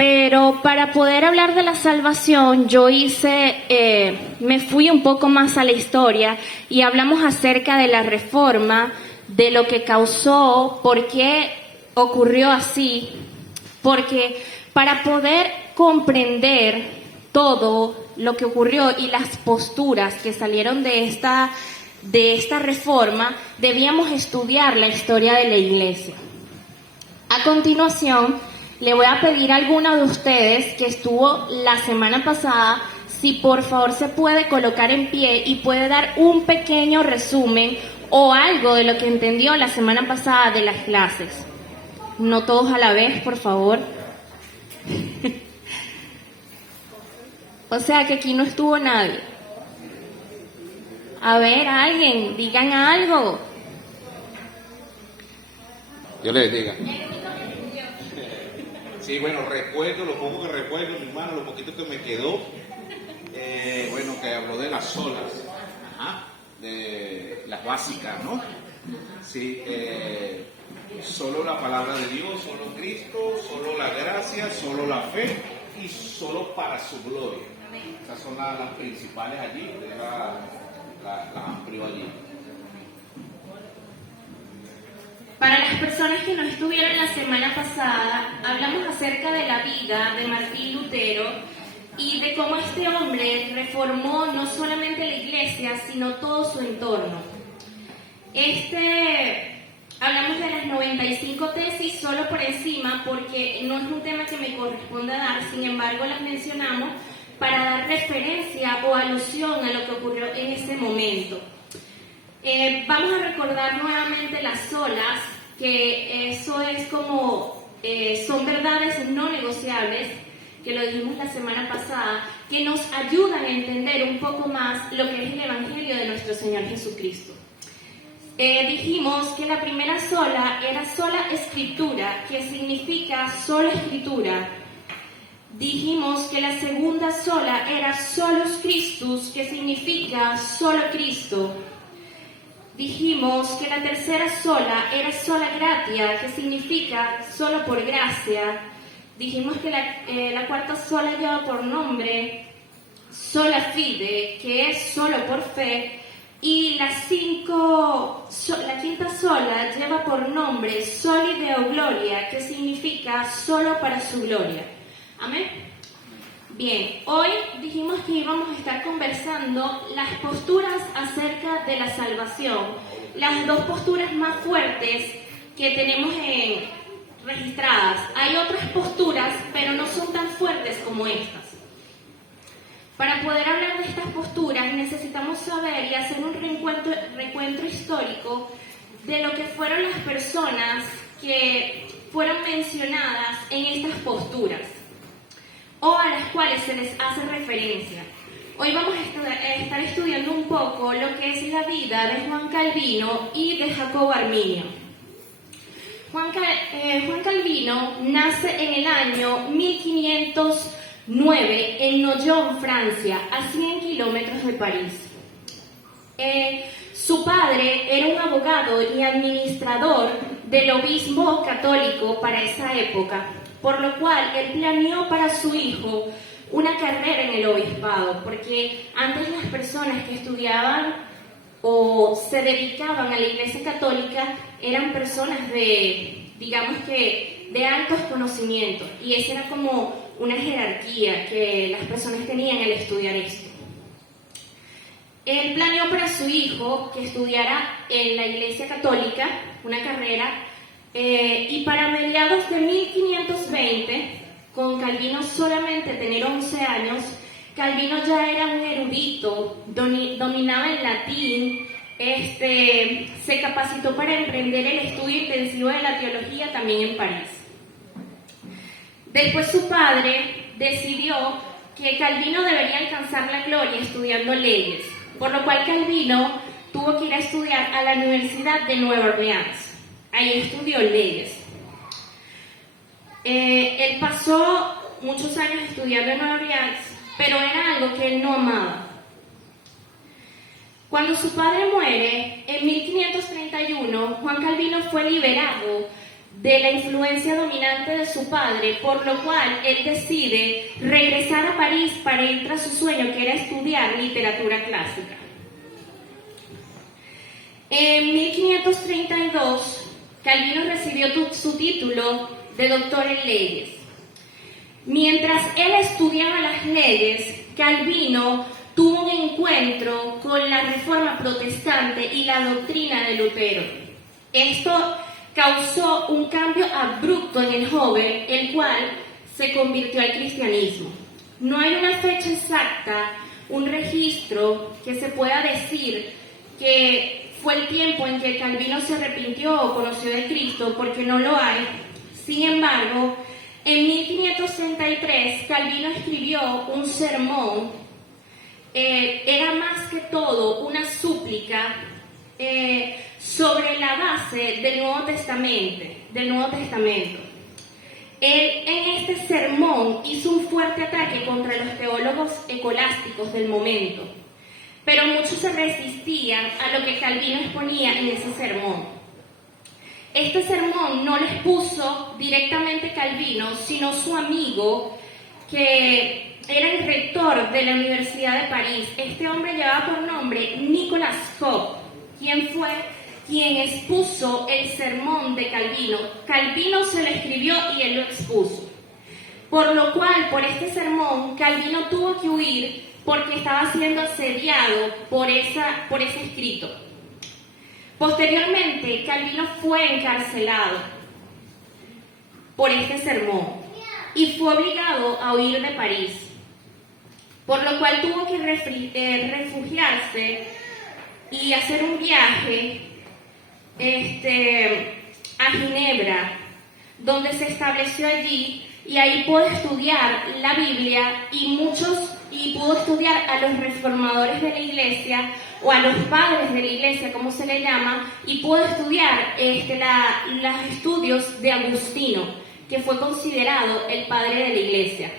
Pero para poder hablar de la salvación, me fui un poco más a la historia y hablamos acerca de la reforma, de lo que causó, por qué ocurrió así, porque para poder comprender todo lo que ocurrió y las posturas que salieron de esta reforma, debíamos estudiar la historia de la iglesia. A continuación, le voy a pedir a alguno de ustedes que estuvo la semana pasada, si por favor se puede colocar en pie y puede dar un pequeño resumen o algo de lo que entendió la semana pasada de las clases. No todos a la vez, por favor. O sea que aquí no estuvo nadie. A ver, alguien, digan algo. Yo les diga. Sí, bueno, recuerdo, lo poco que recuerdo, mi hermano, lo poquito que me quedó, bueno, que habló de las solas, de las básicas, ¿no? Sí, solo la palabra de Dios, solo Cristo, solo la gracia, solo la fe y solo para su gloria. Esas son las principales allí, las amplió allí. Para las personas que no estuvieron la semana pasada, hablamos acerca de la vida de Martín Lutero y de cómo este hombre reformó no solamente la iglesia, sino todo su entorno. Hablamos de las 95 tesis solo por encima, porque no es un tema que me corresponde dar, sin embargo las mencionamos para dar referencia o alusión a lo que ocurrió en ese momento. Vamos a recordar nuevamente las solas, que eso es como, son verdades no negociables, que lo dijimos la semana pasada, que nos ayudan a entender un poco más lo que es el Evangelio de nuestro Señor Jesucristo. Dijimos que la primera sola era sola escritura, que significa sola escritura. Dijimos que la segunda sola era solus Christus, que significa solo Cristo. Dijimos que la tercera sola era sola gratia, que significa solo por gracia. Dijimos que la cuarta sola lleva por nombre sola fide, que es solo por fe. Y la quinta sola lleva por nombre soli deo gloria, que significa solo para su gloria. Amén. Bien, hoy dijimos que íbamos a estar conversando las posturas acerca de la salvación, las dos posturas más fuertes que tenemos registradas. Hay otras posturas, pero no son tan fuertes como estas. Para poder hablar de estas posturas necesitamos saber y hacer un recuento histórico de lo que fueron las personas que fueron mencionadas en estas posturas, o a las cuales se les hace referencia. Hoy vamos a estar estudiando un poco lo que es la vida de Juan Calvino y de Jacobo Arminio. Juan Calvino nace en el año 1509 en Noyon, Francia, a 100 kilómetros de París. Su padre era un abogado y administrador del obispo católico para esa época, por lo cual él planeó para su hijo una carrera en el obispado, porque antes las personas que estudiaban o se dedicaban a la Iglesia Católica eran personas de altos conocimientos, y esa era como una jerarquía que las personas tenían al estudiar esto. Él planeó para su hijo que estudiara en la Iglesia Católica una carrera, y para mediados de 1520, con Calvino solamente tener 11 años, Calvino ya era un erudito, dominaba el latín, se capacitó para emprender el estudio intensivo de la teología también en París. Después su padre decidió que Calvino debería alcanzar la gloria estudiando leyes, por lo cual Calvino tuvo que ir a estudiar a la Universidad de Nueva Orleans. Ahí estudió leyes. Él pasó muchos años estudiando en Nueva Orleans, pero era algo que él no amaba. Cuando su padre muere, en 1531, Juan Calvino fue liberado de la influencia dominante de su padre, por lo cual él decide regresar a París para ir tras su sueño, que era estudiar literatura clásica. En 1532, Calvino recibió su título de doctor en leyes. Mientras él estudiaba las leyes, Calvino tuvo un encuentro con la Reforma Protestante y la doctrina de Lutero. Esto causó un cambio abrupto en el joven, el cual se convirtió al cristianismo. No hay una fecha exacta, un registro que se pueda decir que fue el tiempo en que Calvino se arrepintió o conoció de Cristo, porque no lo hay. Sin embargo, en 1563 Calvino escribió un sermón. Era más que todo una súplica sobre la base del Nuevo Testamento. Él en este sermón hizo un fuerte ataque contra los teólogos escolásticos del momento, pero muchos se resistían a lo que Calvino exponía en ese sermón. Este sermón no lo expuso directamente Calvino, sino su amigo, que era el rector de la Universidad de París. Este hombre llevaba por nombre Nicolas Cop, quien expuso el sermón de Calvino. Calvino se lo escribió y él lo expuso. Por lo cual, por este sermón, Calvino tuvo que huir porque estaba siendo asediado por ese escrito. Posteriormente, Calvino fue encarcelado por este sermón y fue obligado a huir de París, por lo cual tuvo que refugiarse y hacer un viaje a Ginebra, donde se estableció allí, y ahí pudo estudiar la Biblia y pudo estudiar a los reformadores de la iglesia, o a los padres de la iglesia, como se le llama, y pudo estudiar los estudios de Agustino, que fue considerado el padre de la iglesia.